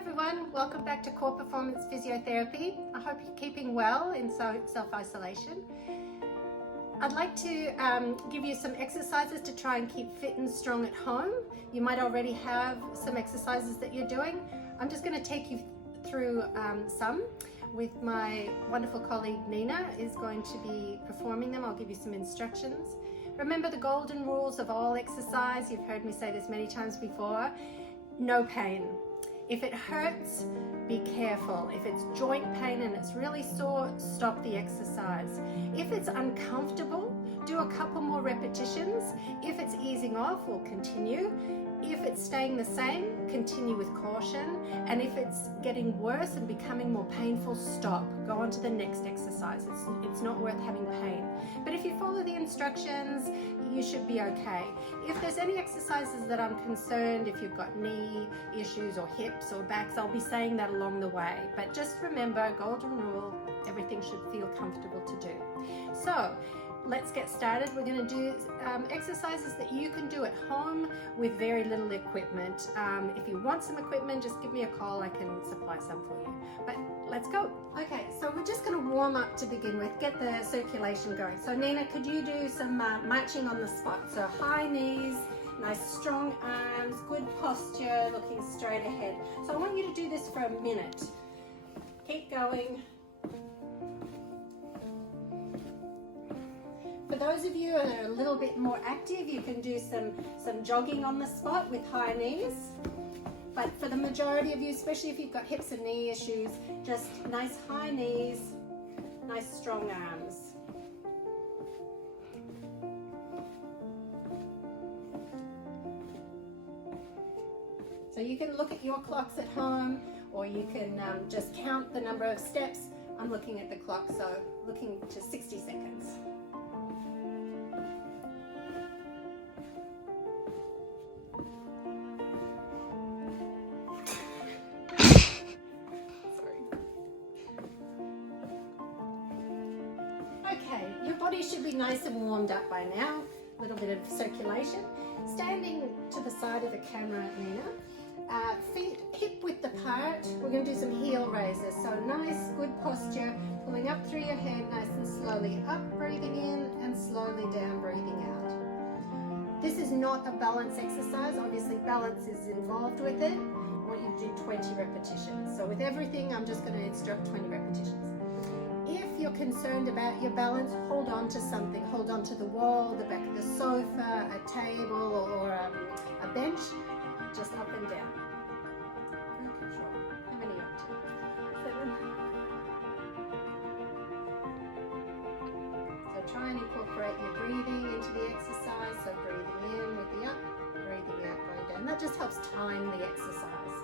everyone, welcome back to Core Performance Physiotherapy. I hope you're keeping well in self-isolation. I'd like to give you some exercises to try and keep fit and strong at home. You might already have some exercises that you're doing. I'm just going to take you through some with my wonderful colleague Nina is going to be performing them. I'll give you some instructions. Remember the golden rules of all exercise. You've heard me say this many times before. No pain. If it hurts, be careful. If it's joint pain and it's really sore, stop the exercise. If it's uncomfortable, do a couple more repetitions. If it's easing off, we'll continue. If it's staying the same, continue with caution. And if it's getting worse and becoming more painful, stop. Go on to the next exercise. It's not worth having pain. But if you follow the instructions, you should be okay. If there's any exercises that I'm concerned, if you've got knee issues or hips or backs, I'll be saying that along the way. But just remember, golden rule, everything should feel comfortable to do. So, let's get started. We're going to do exercises that you can do at home with very little equipment. If you want some equipment, just give me a call. I can supply some for you. But let's go. Okay, so we're just going to warm up to begin with, get the circulation going. So Nina, could you do some marching on the spot? So high knees, nice strong arms, good posture, looking straight ahead. So I want you to do this for a minute. Keep going. For those of you that are a little bit more active, you can do some jogging on the spot with high knees. But for the majority of you, especially if you've got hips and knee issues, just nice high knees, nice strong arms. So you can look at your clocks at home, or you can just count the number of steps. I'm looking at the clock, so looking to 60 seconds. Okay, your body should be nice and warmed up by now. A little bit of circulation. Standing to the side of the camera, Nina. Feet hip width apart. We're going to do some heel raises. So nice, good posture. Pulling up through your head, nice and slowly up, breathing in, and slowly down, breathing out. This is not a balance exercise. Obviously, balance is involved with it. I want you to do 20 repetitions. So with everything, I'm just going to instruct 20 repetitions. If you're concerned about your balance, hold on to something. Hold on to the wall, the back of the sofa, a table, or a bench. Just up and down. Good control. How many up to? 7. So try and incorporate your breathing into the exercise. So breathing in with the up, breathing out, going down. That just helps time the exercise.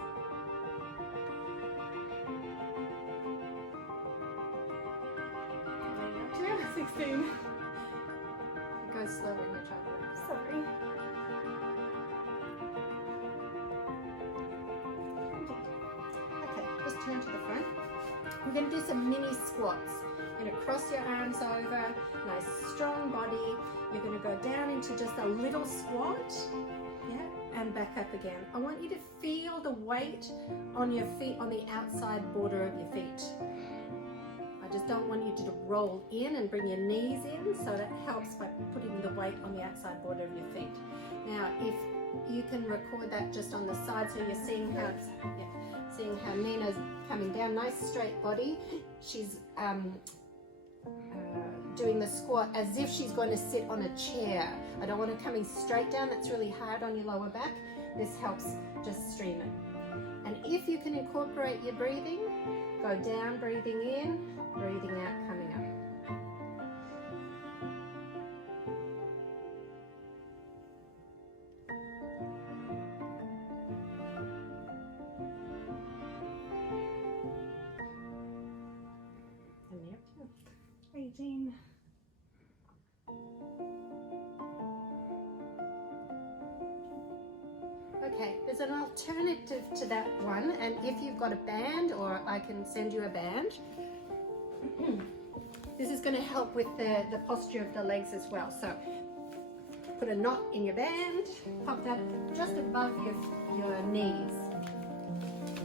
16. It goes slow when you're trying to. Sorry. 20. Okay, just turn to the front. We're going to do some mini squats. You're going to cross your arms over, nice strong body. You're going to go down into just a little squat, yeah, and back up again. I want you to feel the weight on your feet, on the outside border of your feet. I just don't want you to roll in and bring your knees in, so that helps by putting the weight on the outside border of your feet. Now, if you can record that just on the side, so you're seeing how it's, seeing how Nina's coming down, nice straight body. She's doing the squat as if she's going to sit on a chair. I don't want her coming straight down. That's really hard on your lower back. This helps just stream it. And if you can incorporate your breathing, go down, breathing in, breathing out, coming up. And up to 18. Okay, there's an alternative to that one, and if you've got a band, or I can send you a band, this is going to help with the posture of the legs as well. So put a knot in your band, pop that just above your knees.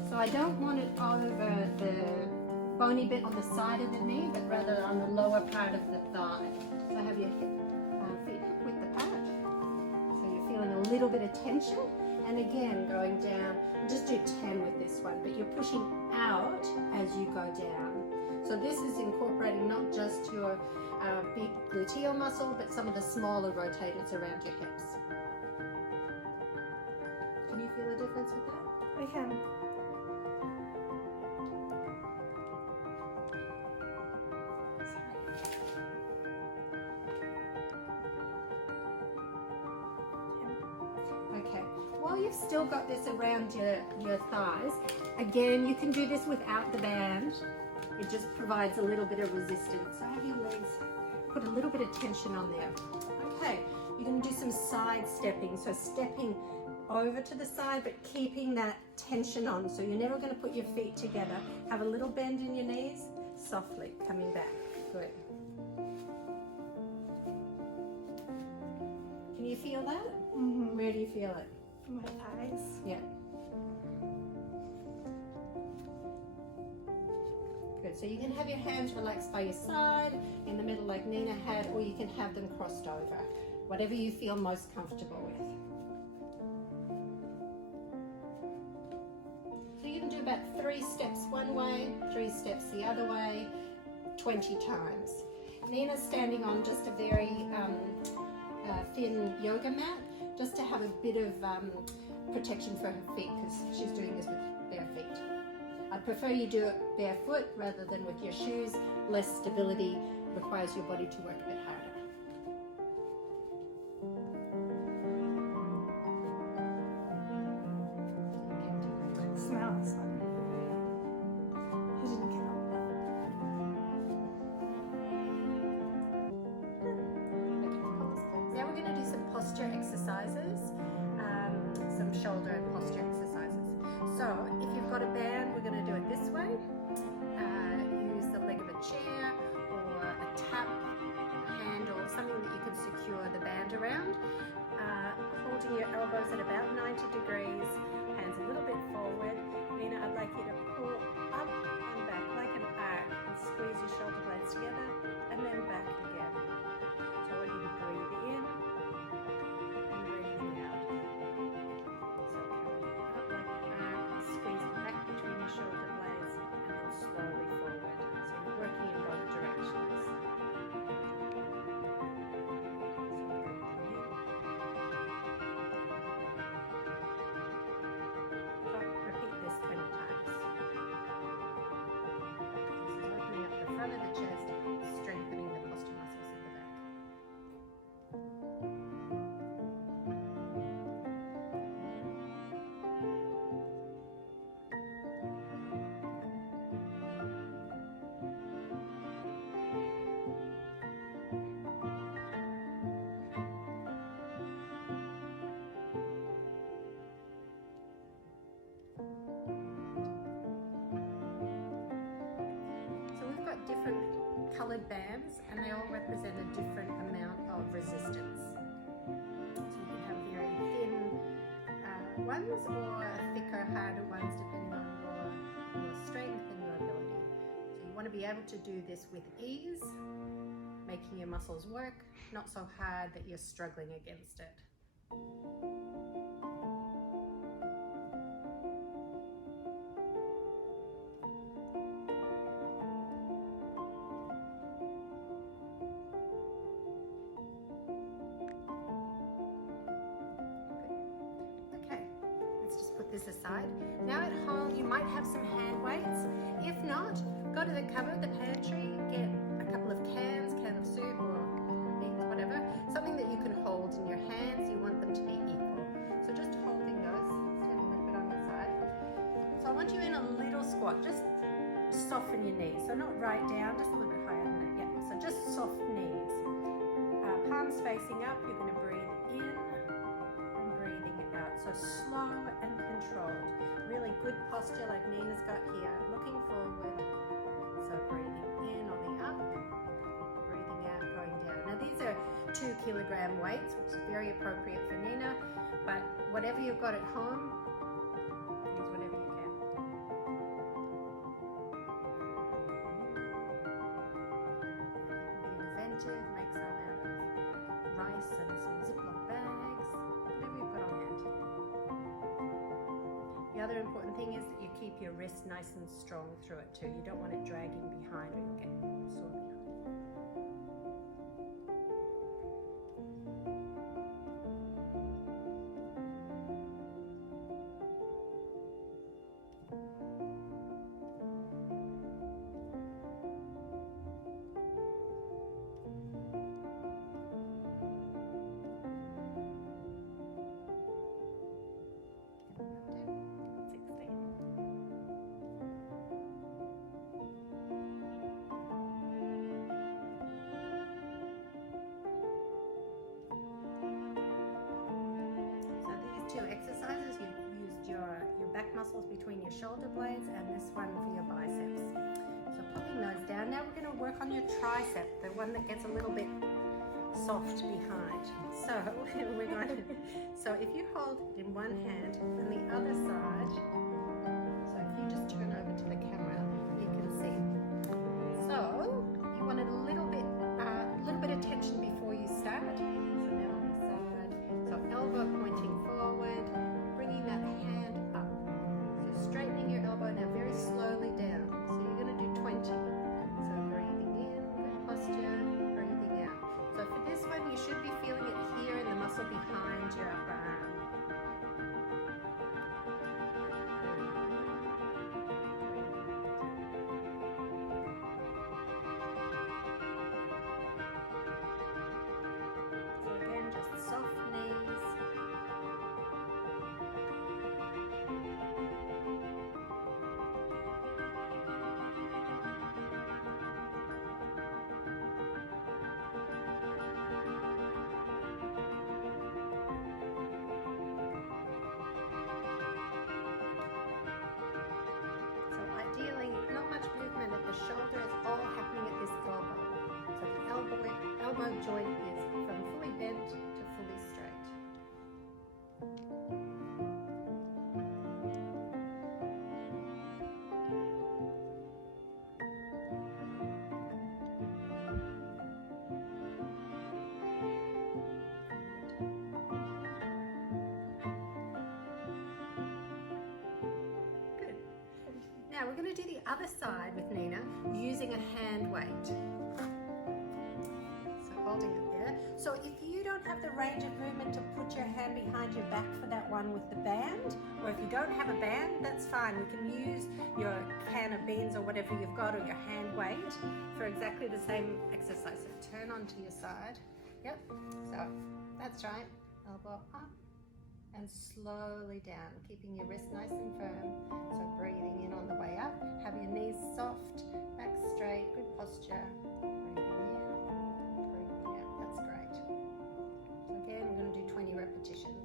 So I don't want it over the bony bit on the side of the knee, but rather on the lower part of the thigh. So have your feet hip width apart. So you're feeling a little bit of tension. And again, going down, just do 10 with this one, but you're pushing out as you go down. So this is incorporating not just your big gluteal muscle, but some of the smaller rotators around your hips. Can you feel a difference with that? I can. Okay, while you've still got this around your thighs, again, you can do this without the band. It just provides a little bit of resistance. So have your legs, put a little bit of tension on there. Okay, you're going to do some side stepping. So stepping over to the side, but keeping that tension on. So you're never going to put your feet together. Have a little bend in your knees, softly coming back. Good. Can you feel that? Mm-hmm. Where do you feel it? My thighs. Yeah. Good. So you can have your hands relaxed by your side, in the middle like Nina had, or you can have them crossed over. Whatever you feel most comfortable with. So you can do about 3 steps one way, 3 steps the other way, 20 times. Nina's standing on just a very thin yoga mat, just to have a bit of protection for her feet, because she's doing this with bare feet. I'd prefer you do it barefoot rather than with your shoes. Less stability, requires your body to work a bit harder. Smell this one. I didn't count. Now we're going to do some posture exercises, some shoulder and posture exercises. So if you've got a band, we're going to do it this way. Use the leg of a chair or a tap handle, something that you can secure the band around. Holding your elbows at about 90 degrees, hands a little bit forward. Nina, I'd like you to pull up and back like an arc and squeeze your shoulder blades together and then back again. So I want you to breathe in and breathing out. So coming up like an arc and squeezing back between your shoulder blades and then slowly forward. So you're working in both directions. Repeat this 20 times. This is opening up the front of the chest, strengthening the posture muscles at the back. So we've got different coloured bands and they all represent a different amount of resistance. So you can have very thin ones or thicker, harder ones depending on your strength and your ability. So you want to be able to do this with ease, making your muscles work, not so hard that you're struggling against it. Okay, let's just put this aside. Now at home you might have some hand weights. If not, go to the cupboard, the pantry, get a couple of cans, can of soup or beans, whatever, something that you can hold in your hands. You want them to be equal. So just holding those, stand a little bit on your side. So I want you in a little squat, just soften your knees. So not right down, just a little bit higher than that. Yeah, so just soft knees. Palms facing up, you're going to breathe in and breathing out. So slow and controlled. Really good posture like Nina's got here. Looking forward. So breathing in on the up, breathing out, going down. Now these are 2 kilogram weights, which is very appropriate for Nina, but whatever you've got at home, use whatever you can. creative, make some out of rice and some Ziploc bags, whatever you've got on hand. The other important thing is that you keep your wrist nice and strong through it too. You don't want it dragging behind or you'll get sore behind. Two exercises, you've used your back muscles between your shoulder blades and this one for your biceps. So popping those down. Now we're going to work on your tricep, the one that gets a little bit soft behind. So we're going to, so if you hold it in one hand and the other side, so if you just turn over to the camera, you can see. So you want it a little bit of tension before you start. So now on the side, so elbow pointing forward, bringing that hand up. So straightening your elbow now very slowly down. So you're going to do 20. So breathing in, good posture, breathing out. So for this one, you should be feeling it here in the muscle behind your upper arm. So again, just soft knees. Ideally, not much movement at the shoulder, it's all happening at this elbow. So the elbow joint is from fully bent to fully straight. Now we're going to do the other side with Nina using a hand weight. So holding it there. So if you don't have the range of movement to put your hand behind your back for that one with the band, or if you don't have a band, that's fine. You can use your can of beans or whatever you've got, or your hand weight for exactly the same exercise. So turn onto your side. Yep. So that's right. Elbow up. And slowly down, keeping your wrist nice and firm. So breathing in on the way up, have your knees soft, back straight, good posture. Breathing in, breathing out, that's great. So again, we're going to do 20 repetitions.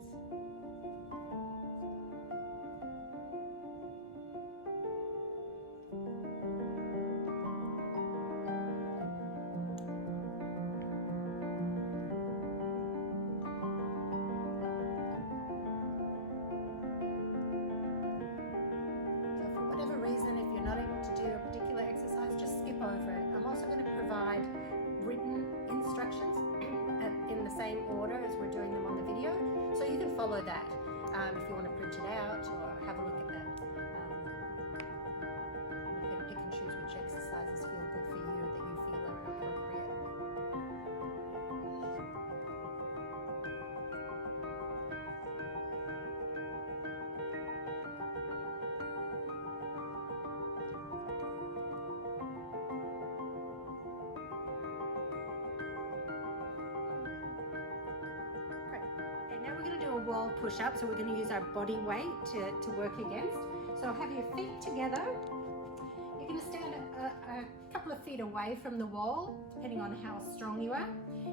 Reason, if you're not able to do a particular exercise, just skip over it. I'm also going to provide written instructions in the same order as we're doing them on the video, so you can follow that if you want to print it out or have a look at that. You can pick and choose which exercises feel good for you, that you feel are appropriate. A wall push-up, so we're going to use our body weight to work against. So have your feet together. You're going to stand a couple of feet away from the wall, depending on how strong you are.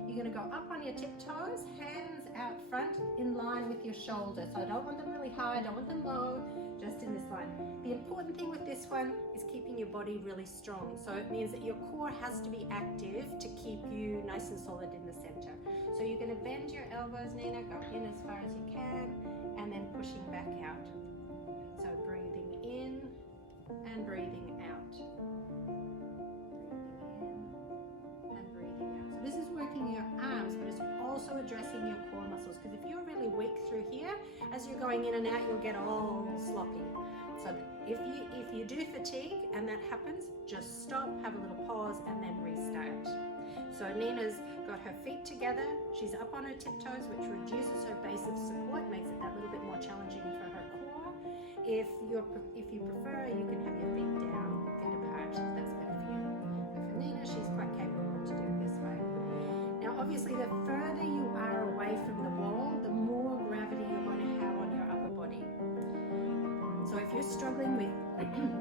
You're going to go up on your tiptoes, hands out front in line with your shoulders. So I don't want them really high, I don't want them low, just in this line. The important thing with this one is keeping your body really strong. So it means that your core has to be active to keep you nice and solid in the center. So you're going to bend your elbows, Nina, go in as far as you can, and then pushing back out. So breathing in and breathing out. Breathing in and breathing out. So this is as you're going in and out, you'll get all sloppy. So if you do fatigue and that happens, just stop, have a little pause, and then restart. So Nina's got her feet together. She's up on her tiptoes, which reduces her base of support, makes it that little bit more challenging for her core. If you prefer, you can have your feet down, feet apart. That's better for you. But for Nina, she's quite capable to do it this way. Now, obviously, the further you are away from the wall, the more gravity you're going to have on your upper body. So if you're struggling with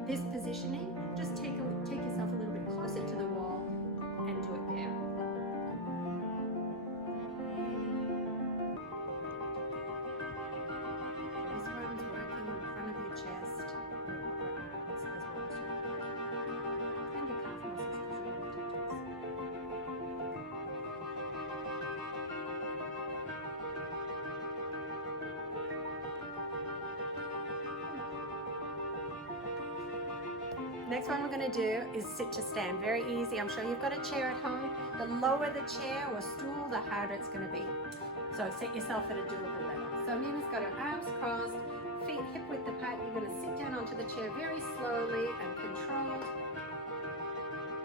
this positioning, just take yourself a little bit closer to the wall and do it there. This one's working in front of your chest, your upper arms as well too. And your calf muscles because you're on the tiptoes. Next one we're going to do is sit to stand. Very easy. I'm sure you've got a chair at home. The lower the chair or stool, the harder it's going to be. So set yourself at a doable level. So Nina's got her arms crossed, feet hip width apart. You're going to sit down onto the chair very slowly and controlled.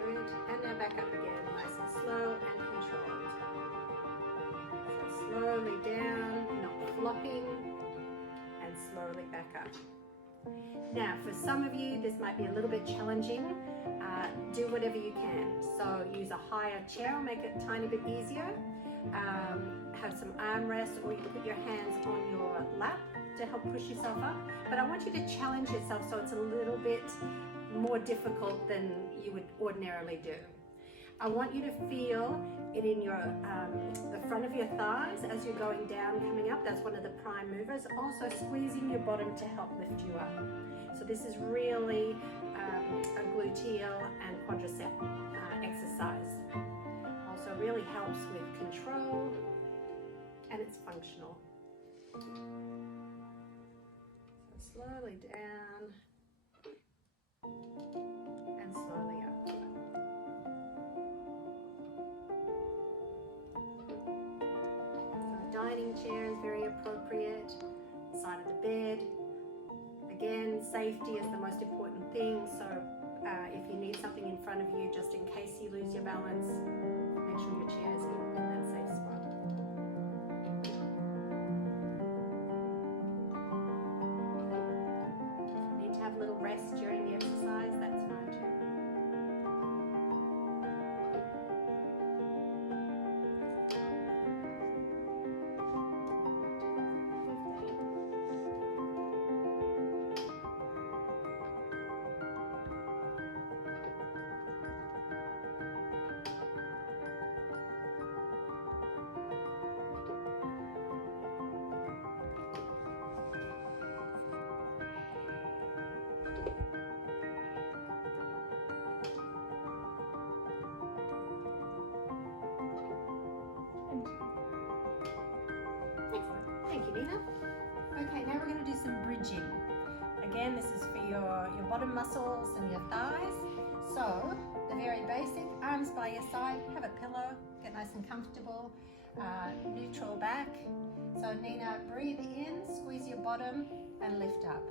Good. And now back up again, nice and slow and controlled. So slowly down, not flopping, and slowly back up. Now, for some of you, this might be a little bit challenging. Do whatever you can. So use a higher chair, or make it a tiny bit easier. Have some armrests, or you can put your hands on your lap to help push yourself up. But I want you to challenge yourself so it's a little bit more difficult than you would ordinarily do. I want you to feel it in your the front of your thighs as you're going down, coming up. That's one of the prime movers. Also squeezing your bottom to help lift you up. So this is really a gluteal and quadricep exercise. Also really helps with control, and it's functional. So slowly down and slowly up. Dining chair is very appropriate, side of the bed. Again, safety is the most important thing, so if you need something in front of you, just in case you lose your balance, make sure your chair is in that safe spot. If you need to have a little rest during the exercise, that's fine too. Thank you, Nina. Okay, now we're going to do some bridging. Again, this is for your bottom muscles and your thighs. So, the very basic, arms by your side, have a pillow, get nice and comfortable, neutral back. So Nina, breathe in, squeeze your bottom and lift up.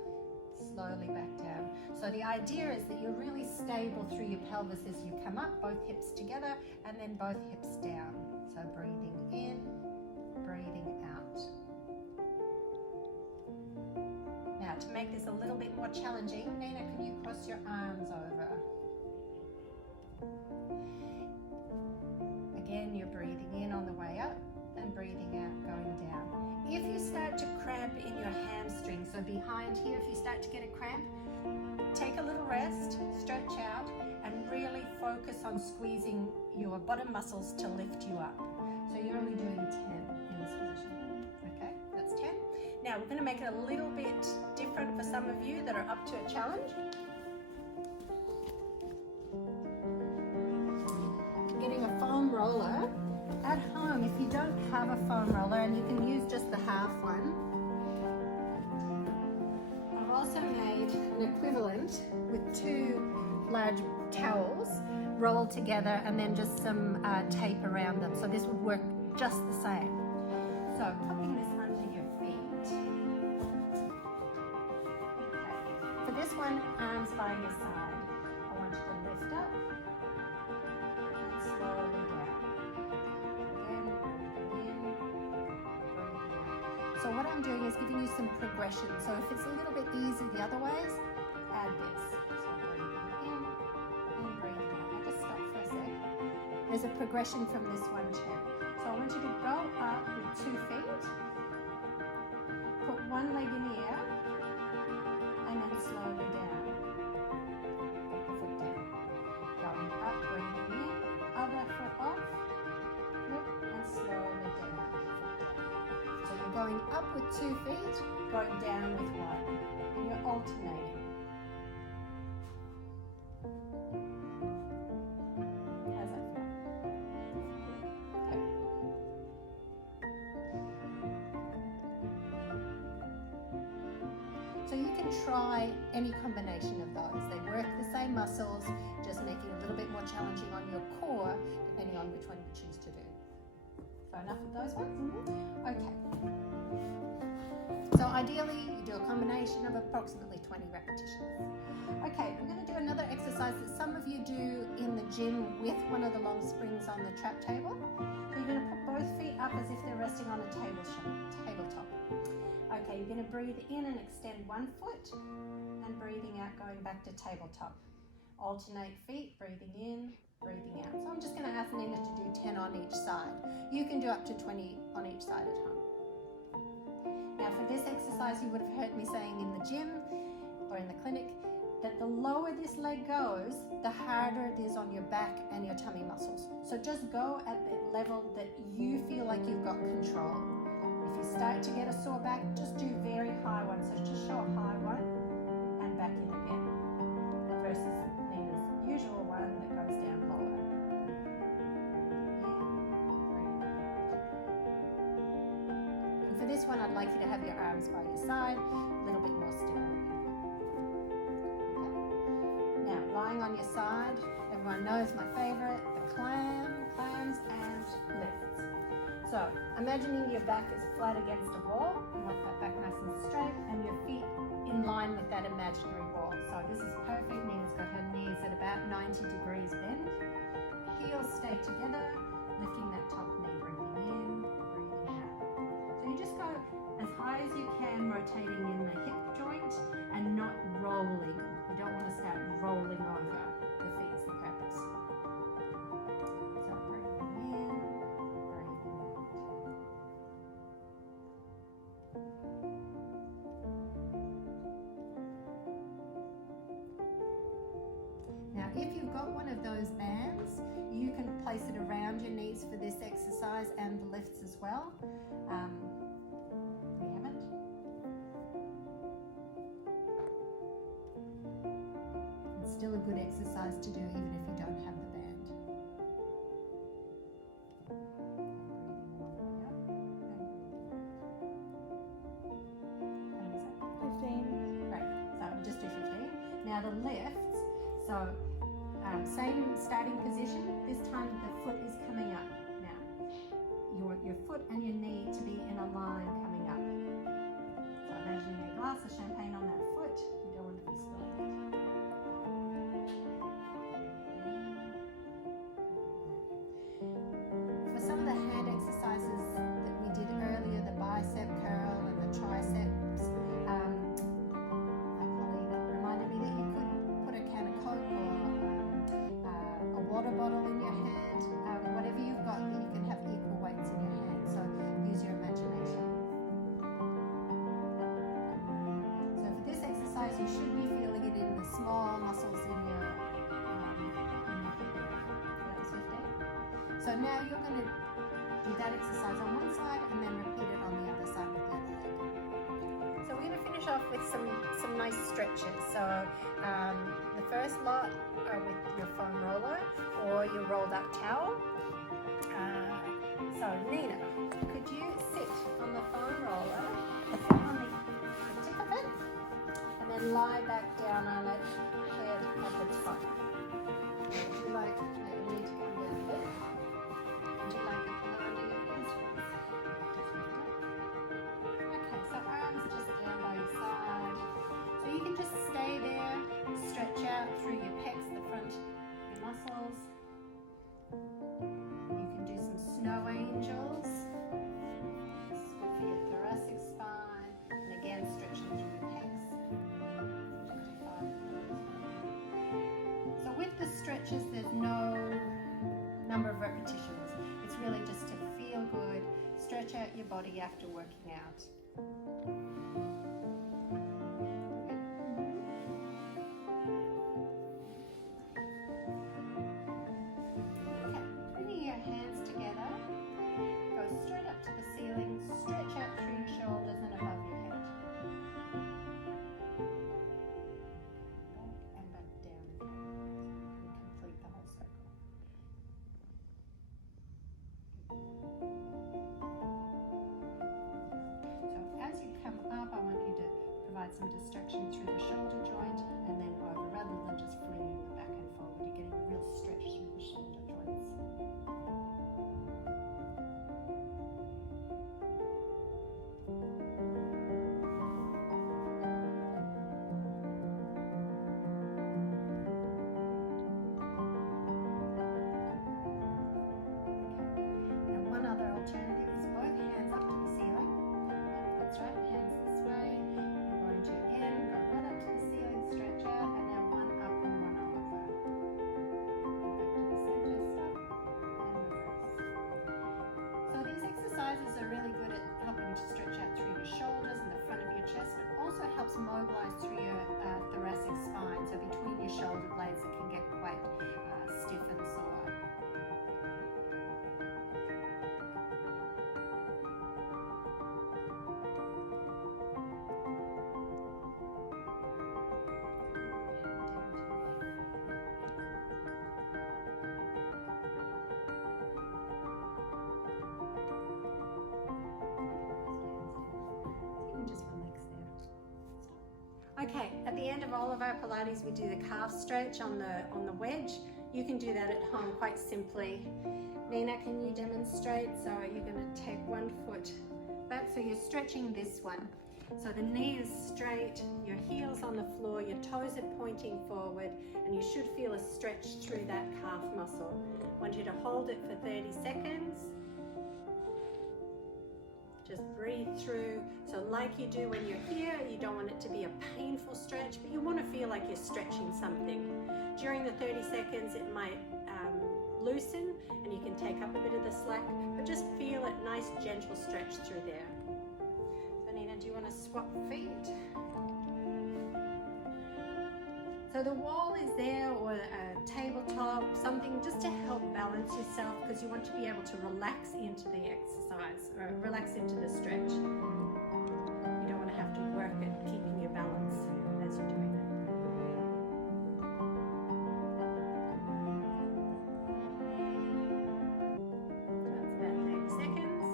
Slowly back down. So the idea is that you're really stable through your pelvis as you come up, both hips together and then both hips down. So breathing in, breathing out. Now to make this a little bit more challenging, Nina, can you cross your arms over? Again, you're breathing in on the way up and breathing out going down. If you start to cramp in your hamstring, so behind here, if you start to get a cramp, take a little rest, stretch out, and really focus on squeezing your bottom muscles to lift you up. So you're only doing 10 in this position. Okay, that's 10. Now we're going to make it a little bit different for some of you that are up to a challenge. Getting a foam roller. At home, if you don't have a foam roller, and you can use just the half one, I've also made an equivalent with 2 large towels rolled together and then just some tape around them. So this would work just the same. So popping this under your feet. one, arms by your side. I want you to lift up and slowly down. Again, breathing in, breathing out. So what I'm doing is giving you some progression. So if it's a little bit easy the other ways, add this. So breathing in and breathing out. Now just stop for a sec. There's a progression from this one too. So I want you to go up with 2 feet, put one leg in the air, and then slowly down. Put the foot down. Going up, breathing in, other foot off, and slowly down. So you're going up with 2 feet, going down with 1, and you're alternating. How's that feel? Good. So you can try any combination of those. They work the same muscles, just make it a little bit more challenging on your core, depending on which one you choose to do. So enough of those ones? Okay. So ideally, you do a combination of approximately 20 repetitions. Okay, we're going to do another exercise that some of you do in the gym with one of the long springs on the trap table. So you're going to put both feet up as if they're resting on a tabletop. Okay, you're going to breathe in and extend one foot, and breathing out, going back to tabletop. Alternate feet, breathing in, breathing out. So I'm just going to ask Nina to do 10 on each side. You can do up to 20 on each side at home. Now for this exercise, you would have heard me saying in the gym or in the clinic that the lower this leg goes, the harder it is on your back and your tummy muscles. So just go at the level that you feel like you've got control. If you start to get a sore back, just do very high ones. So just show a high one and back in again, versus Nina's usual one that goes down lower. And for this one, I'd like you to have your arms by your side, a little bit more stability. Okay. Now, lying on your side, everyone knows my favorite, the clams and lifts. So, imagining your back is flat against a wall, you want that back nice and straight, and your feet in line with that imaginary wall. So this is perfect. Nina's got her knees at about 90 degrees bend. Heels stay together, lifting that top knee, breathing in, breathing out. So you just go as high as you can, rotating in the hip joint and not rolling. You don't want to start rolling over. Defeats the purpose. So breathing in, breathing out. Now, if you've got one of those bands, you can place it around your knees for this exercise and the lifts as well. We haven't. It's still a good exercise to do even if you don't have the band. Breathing all the way up and breathing out. 15. Great. So we'll just do 15. Now the lifts. So same starting position. This time the foot is coming up. Now your foot and your knee to be in a line coming up. So imagining a glass of champagne on that foot. You don't want to be spilling it. For some of the hand exercises that we did earlier, the bicep curl and the triceps, my colleague reminded me that you could put a can of Coke or a water bottle in your hand, whatever you've got that you can have equal weights in your hand. So use your imagination. So for this exercise, you should be feeling it in the small muscles in your hip area. That was 15. So now you're going to do that exercise on one side and then repeat it on the other side with the other leg. So we're going to finish off with some nice stretches. So the first lot are with your foam roller or your rolled up towel. So Nina, could you sit on the foam roller, sit on the tip of it, and then lie back down on it, head at the top. Would you like, you need to come down a bit. Would you like it under your ears, please? Okay, so arms just down by your side. So you can just stay there body after working out. Okay, bringing your hands together, go straight up to the ceiling, stretch out through your shoulders and above your head. Back and back down again. Complete the whole circle. So as you come up, I want you to provide some distraction through the shoulder joint and then over, rather than just flinging the back and forward. You're getting a real stretch through the shoulder joints. Now one other alternative is both hands up to the ceiling. Yep, that's right, hands this way. You're going to in, go right up to the ceiling, stretch out, and now one up and one over. Back to the center, stop, and reverse. So these exercises are really good at helping to stretch out through your shoulders and the front of your chest, but also helps mobilize through your thoracic spine, so between your shoulder blades it can get quite stiff and sore. Okay, at the end of all of our Pilates, we do the calf stretch on the wedge. You can do that at home quite simply. Nina, can you demonstrate? So you're going to take one foot back, so you're stretching this one. So the knee is straight, your heel's on the floor, your toes are pointing forward, and you should feel a stretch through that calf muscle. I want you to hold it for 30 seconds. Just breathe through. So like you do when you're here, you don't want it to be a painful stretch, but you want to feel like you're stretching something. During the 30 seconds, it might loosen and you can take up a bit of the slack, but just feel it, nice gentle stretch through there. So Nina, do you want to swap feet? So the wall is there, or a tabletop, something just to help balance yourself, because you want to be able to relax into the exercise, or relax into the stretch. You don't want to have to work at keeping your balance as you're doing it. That's about 30 seconds.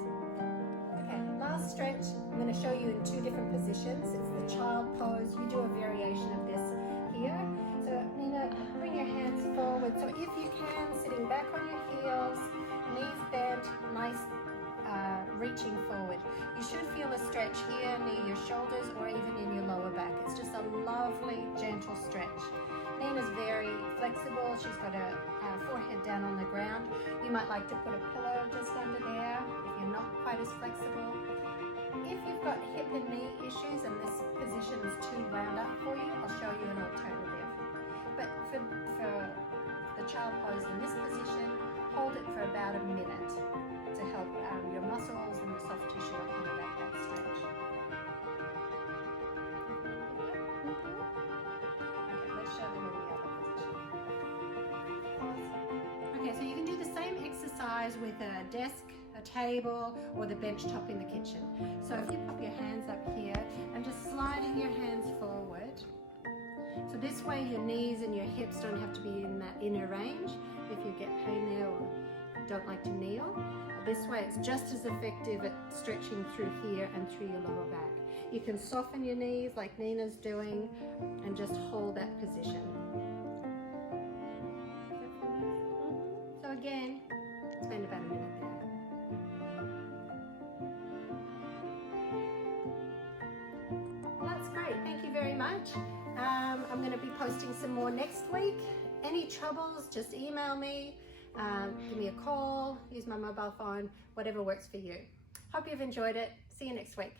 Okay, last stretch. I'm going to show you in 2 different positions. It's the child pose. You do a variation of this here. So Nina, bring your hands forward. So if you can, sitting back on your heels, knees bent, nice reaching forward. You should feel a stretch here near your shoulders or even in your lower back. It's just a lovely, gentle stretch. Nina's very flexible. She's got her forehead down on the ground. You might like to put a pillow just under there if you're not quite as flexible. If you've got hip and knee issues and this position is too wound up for you, I'll show you an alternative. But for the child pose in this position, hold it for about a minute to help your muscles and the soft tissue accommodate that stretch. Okay, let's show them in the other position. Okay, so you can do the same exercise with a desk, a table, or the bench top in the kitchen. So if you pop your hands up here and just sliding your hands forward, so this way your knees and your hips don't have to be in that inner range if you get pain there or don't like to kneel. This way it's just as effective at stretching through here and through your lower back. You can soften your knees like Nina's doing and just hold that position. So again, spend about a minute there. Thank you very much. I'm going to be posting some more next week. Any troubles, just email me, give me a call, use my mobile phone, whatever works for you. Hope you've enjoyed it. See you next week.